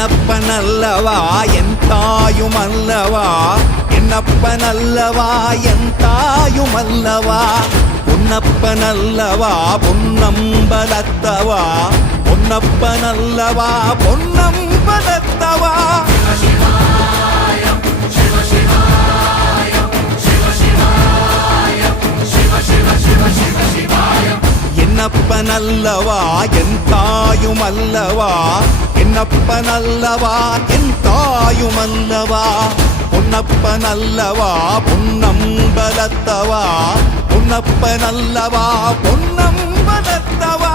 என்னப்பனல்லவா என் தாயுமல்லவா, என்னப்பனல்லவா என் தாயுமல்லவா, பொன்னப்பனல்லவா பொன்னம்பலத்தவா, பொன்னப்பனல்லவா பொன்னம்பலத்தவா. என்னப்பனல்லவா என் தாயுமல்லவா, என்னப்பனல்லவா என் தாயுமல்லவா, பொன்னப்பனல்லவா பொன்னம்பலத்தவா, பொன்னப்பனல்லவா பொன்னம்பலத்தவா.